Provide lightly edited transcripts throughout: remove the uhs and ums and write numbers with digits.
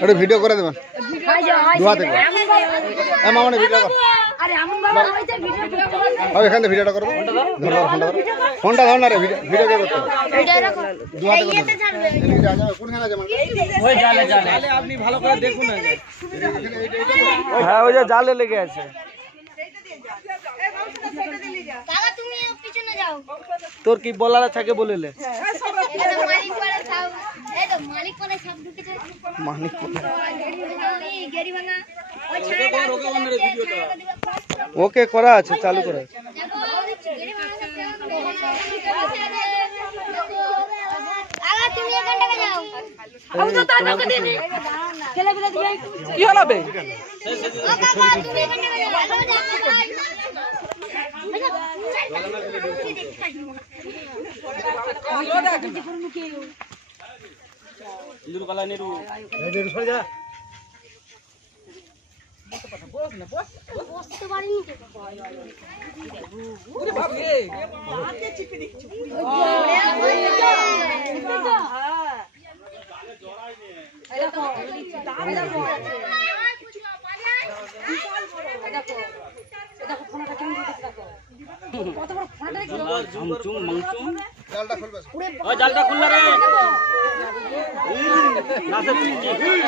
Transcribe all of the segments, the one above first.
একটু ভিডিও করে দেবেন দোয়া থেকে মামনি ভিডিও কর এখান থেকে ভিডিওটা করবো ফোনটা ধর না রে ভিডিও কে করতে আপনি ভালো করে দেখুন হ্যাঁ ওই যে জালে লেগে আছে তোর কি বলার থাকে বলেলে ওকে করা আছে চালু করা আছে কি হলো বে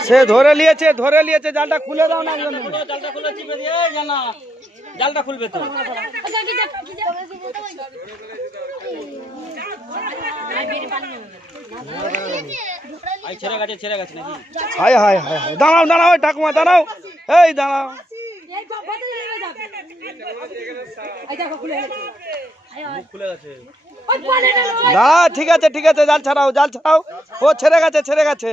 সে ধরে নিয়েছে জালটা খুলে দাও না জালটা খুলে চিপে দিয়ে জানা জালটা খুলবে তো ছেড়ে গেছে নাকি হায় হায় হায় দাঁড়াও ঠাকুমা দাঁড়াও এই দাঁড়াও ঠিক আছে জাল ছাড়াও ও ছেড়ে গেছে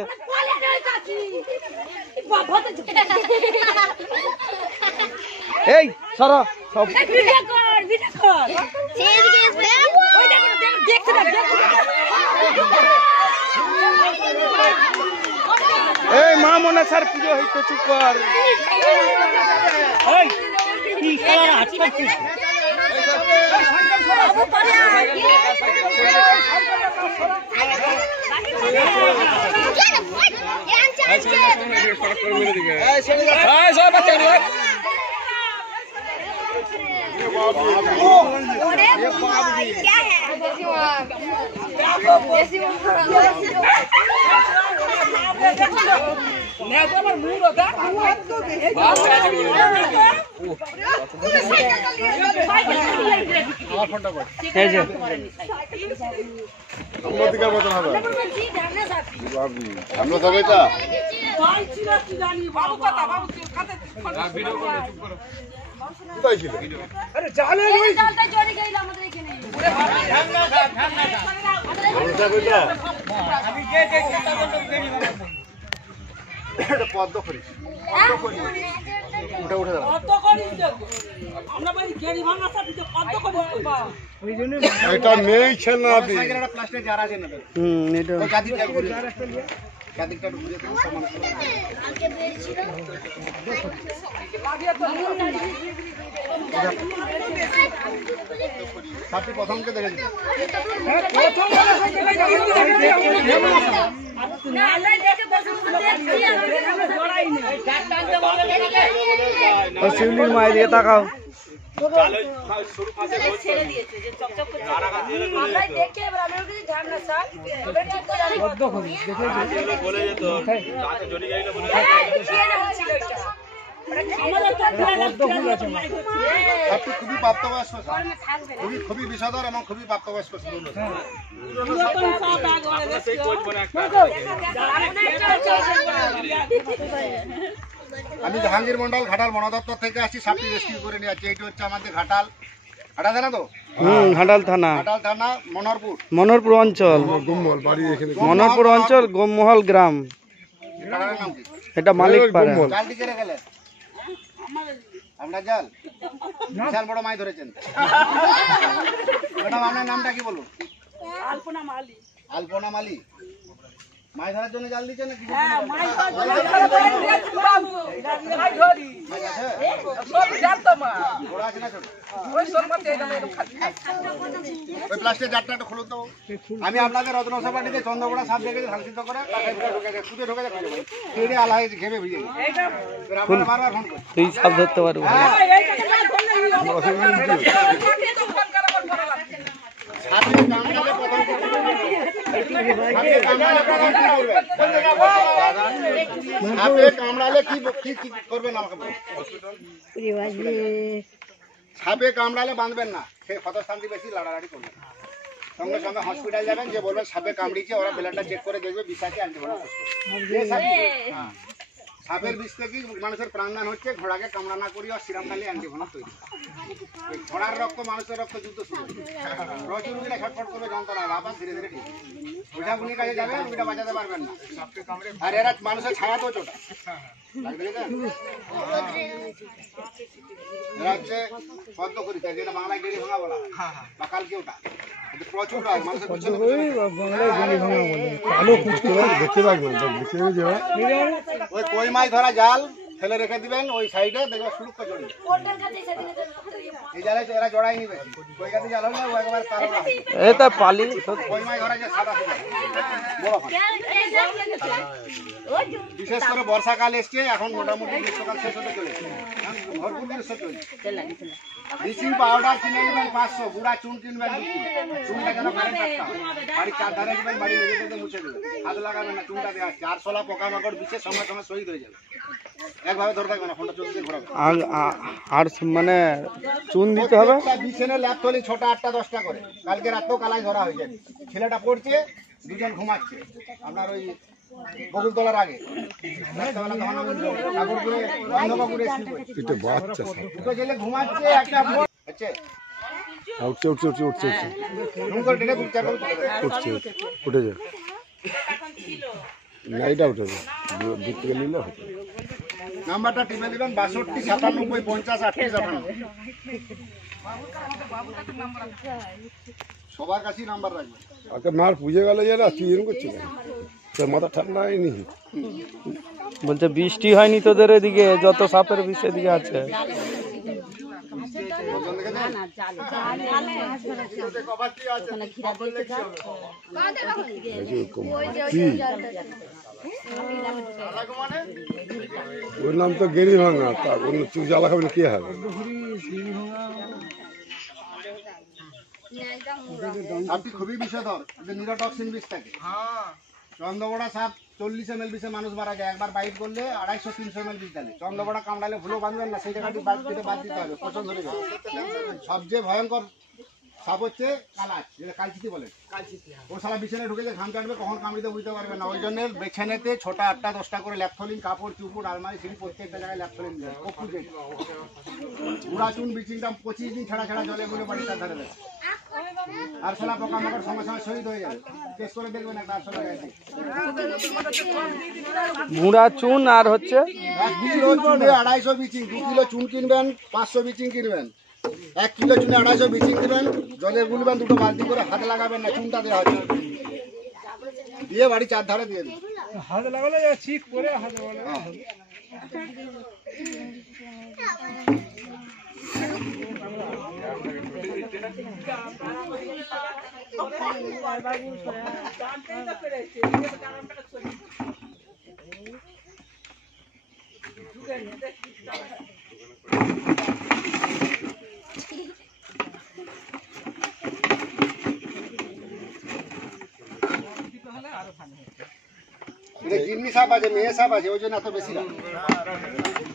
এই সরো সব এই মা মনে স্যার পুজো হইতো চুপ কর এটা নেই ছিল না প্রথমকে দেখে শিউলির মায়ের দিকে তাকাও খুবই প্রাপ্তবয়স্ক খুবই বিষধর এবং খুবই প্রাপ্তবয়স্ক আমি জাহাঙ্গীর মন্ডল ঘাটাল বনদপ্তর থেকে আসছি সাপটি রেস্কিউ করে নিয়ে আসছি এইটা হচ্ছে আমাদের ঘাটাল থানা তো ঘাটাল থানা মনোহরপুর অঞ্চল গোমহল গ্রাম এটা মালিক পাড়া আমরা জাল বিশাল বড় মাছ ধরেছেন ম্যাডাম আপনার নামটা কি বলুন? আলপনা মালি। মাছ ধরার জন্য জাল দিচ্ছে না কি বড় আছে না ছোট ওই প্লাস্টিকের জারটা একটু খুলুন তো। আমি আপনাদের রত্নসা পাটিতে চন্দ্রকোড়া সাপ দেখেছি ধান সিদ্ধ করে খুঁজে ঢুকে যায় আলা হয়েছে ঘেমে ভিজে বারবার ফোন করে তুই সাপ ধরতে পারবো কামড়ালে কি করবেন আমাকে সাপে কামড়ালে বাঁধবেন না, সেই ক্ষতস্থানটি বেশি লাড়ালাড়ি করবেন, সঙ্গে সঙ্গে হসপিটাল যাবেন, যে বলবেন সাপে কামড়িয়েছে, ওরা ব্লাডটা চেক করে দেখবে বিষাকে অ্যান্টিবায়োটিক সাপের বিষ থেকে মানুষের প্রাণদান হচ্ছে, ঘোড়াকে কামড়া না করি আর সিরাম ঢালি অ্যান্টিবায়োটিক তৈরি। ওই ঘোড়ার রক্ত মানুষের রক্ত যুদ্ধ শুরু, প্রচুর রুগীরা ছটফট করবে যন্ত্রণা, আবার ধীরে ধীরে ঠিক ওইটা উনি কাছে যাবেন, ওইটা বাঁচাতে পারবেন না। আর এরা মানুষের ছায়া তো চোটা এরা হচ্ছে পদ্ম করি, যেটা বাংলায় গেড়ি ভাঙা বলা হয় বা কালকে ওটা প্রচুর মানুষের পিছনে ওই কই মাছ ধরা জাল ফেলে রেখে দিবেন ওই সাইডে, দেখবে সুরক্ষা জড়িয়ে এই জালে এরা জড়াই নিবে। কই গাছে জাল হলে ও একবার তারা এটা পালি কই মাছ ধরা যে সাদা সাদা বড় হয়। বিশেষ করে বর্ষাকাল এসছে, এখন মোটামুটি গ্রীষ্মকাল শেষ হতে চলেছে, ভরপুর গ্রীষ্ম চলছে। ব্লিচিং পাউডার কিনে নেবেন 500, গুঁড়া চুন কিনবেন 2 কিলো, চুনটা যেন কারেন্ট একটা বাড়ির চারধারে দিবেন, বাড়ি মেঝেতে মুছে দেবেন, হাত লাগাবেন না, চুনটা দেওয়া আছে। আরশোলা পোকামাকড় বিছে সঙ্গে সঙ্গে শহীদ হয়ে যাবে, একভাবে ধরে থাকবে না, ফোনটা চলতে ঘোরাবে। আর মানে চুন দিতে হবে, বিছানে ল্যাপ থলি 6টা 8টা 10টা করে, কালকে রাতেও কালাই ধরা হয়ে যায়। ছেলেটা পড়ছে, দুজন ঘুমাচ্ছে আপনার ওই বকুলতলার আগে, দুটো ছেলে ঘুমাচ্ছে, একটা হচ্ছে উঠে যায় নাইটা উঠে যায় দিক থেকে নিলে হতো। নাম্বারটা টিপে দিবেন 62 97 50 58 58, সবার কাছেই নাম্বার রাখবেন। আগে মার পুজো গেল যারা তুই এরকম করছিস মাথা ঠান্ডা হয়নি। বলছে বৃষ্টি হয়নি তোদের এদিকে, যত সাপের বিষ এদিকে আছে। ওর নাম তো গেরি ভাঙা, তার তুই জ্বালা খাবি কি হবে? আপনি খুবই বিষধর, নিউরোটক্সিন বিষ থাকে। চন্দ্রবড়া সাপ 40 ml বিষে মানুষ মারা যায়, একবার বাইট করলে 250-300 ml বিষ ডালে। চন্দ্রবড়া কামড়ালে ভুলো বাঁধবেন না, সেই জায়গাটি বাদ দিতে হবে, পছন্দ ধরে যাবে। সবচেয়ে ভয়ঙ্কর সাপ হচ্ছে কালাচ, যেটা কালচিতি বলে, ও সারা বিছানে ঢুকে ঘাম কাটবে, কখন কামড়িতে বুঝতে পারবে না। ওই জন্য বিছানেতে 6টা 8টা 10টা করে ল্যাপথলিন, কাপড় চুপুর আলমারি সিঁড়ি প্রত্যেকটা জায়গায় ল্যাপথলিন দেয়। গুঁড়া চুন বিচিংটা 25 দিন ছাড়া ছাড়া জলে গুলো বাড়িটা ধরে দেয়, আর সোলা পোকামাকড় সঙ্গে সঙ্গে শহীদ হয়ে যাবে। টেস্ট করে দেখবেন একটা আরশোলা গাছে গুঁড়া চুন আর হচ্ছে 1 কিলো চুনে 250 বিচিং, 2 কিলো চুন কিনবেন, 500 বিচিং কিনবেন। 1 কিলো চুনে 250 বিচিং দিবেন, জলে গুলবেন, 2টো বালতি করে, হাত লাগাবেন না, চুনটা দেওয়া হচ্ছে, দিয়ে বাড়ি চারধারে দিয়ে দিন। হাত লাগালে ঠিক করে হাত লাগালে জিম্মি সাপ আছে, মেয়ে সাপ আছে, ওই জন্য এত বেশি লাগে।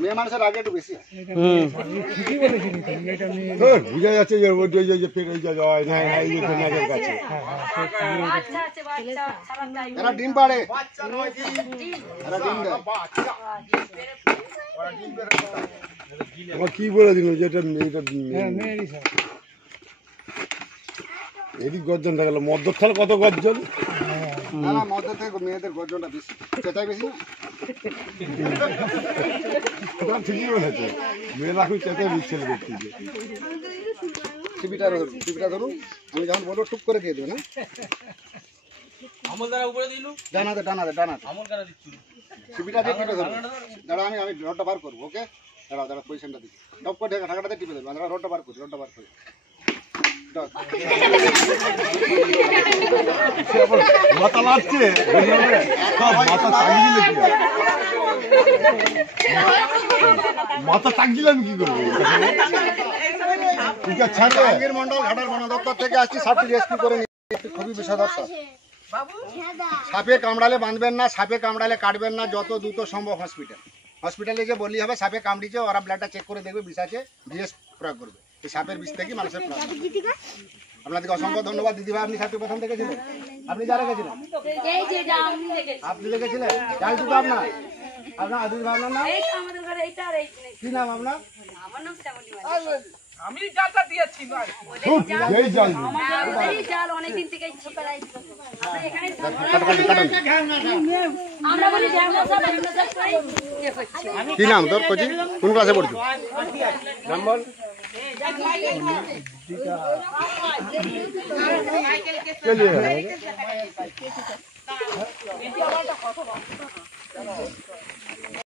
মেয়ে মানুষের আগে একটু বেশি বুঝা যাচ্ছে যে ফের কাছে এরা ডিম পাড়ে, এরা ডিম দেয়। আমার কি বলে দিল যে এদিক গর্জন থাকলো, মদ্যর থাল কত গর্জন। না না, মধ্যে থেকে মেয়েদের গর্জনটা বেশি, সেটাই বেশি না। ঠিকই বলেছে, মেয়ে রাখুন চেতে দিচ্ছে দেখছি। টিভিটা ধরুন, আমি যখন বলবো টুক করে দিয়ে দেবো না। ডানাতে ডানাতে ডানাতে টিপিটা দিয়ে টিপে ধরবো দাঁড়া আমি রডটা বার করবো ওকে দাঁড়া দাঁড়া পজিশনটা দিচ্ছি টপ করে ঢাকাটাতে টিপে ধরবো দাঁড়া রডটা বার করি মাথা লাগছে মাথা চাগিয়ে দিলে কি মাথা চাগিলাম কি করবো ঠিক আছে ছাড়বে জাহাঙ্গীর মন্ডল ঘাটার বন দপ্তর থেকে আসছি সাপটি রেস্কিউ করে নিচ্ছি খুবই বিষাদর সাপ সাপে কামড়ালে বাঁধবেন না সাপে কামড়ালে কাটবেন না যত দ্রুত সম্ভব হসপিটালে যে বললি হবে সাপে কামড়িছে ওরা ব্লাডটা চেক করে দেখবে বিষ আছে বিএস প্রয়োগ করবে এই সাপের বিষ থেকে মানুষের প্রাণ আপনাদেরকে অসংখ্য ধন্যবাদ দিদিভাই আপনি সাপটি প্রথম দেখেছিলেন আপনি যারা গেছিলেন আপনি দেখেছিলেন জাল দুটো আপনার আপনার আদিল ভাই আপনার নাম কি নাম আপনার আমি জালটা দিয়েছি না এই জাল জাল অনেকদিন থেকে কি নাম তোর কোচি কোন ক্লাসে পড়ছো নাম্বার চলিয়ে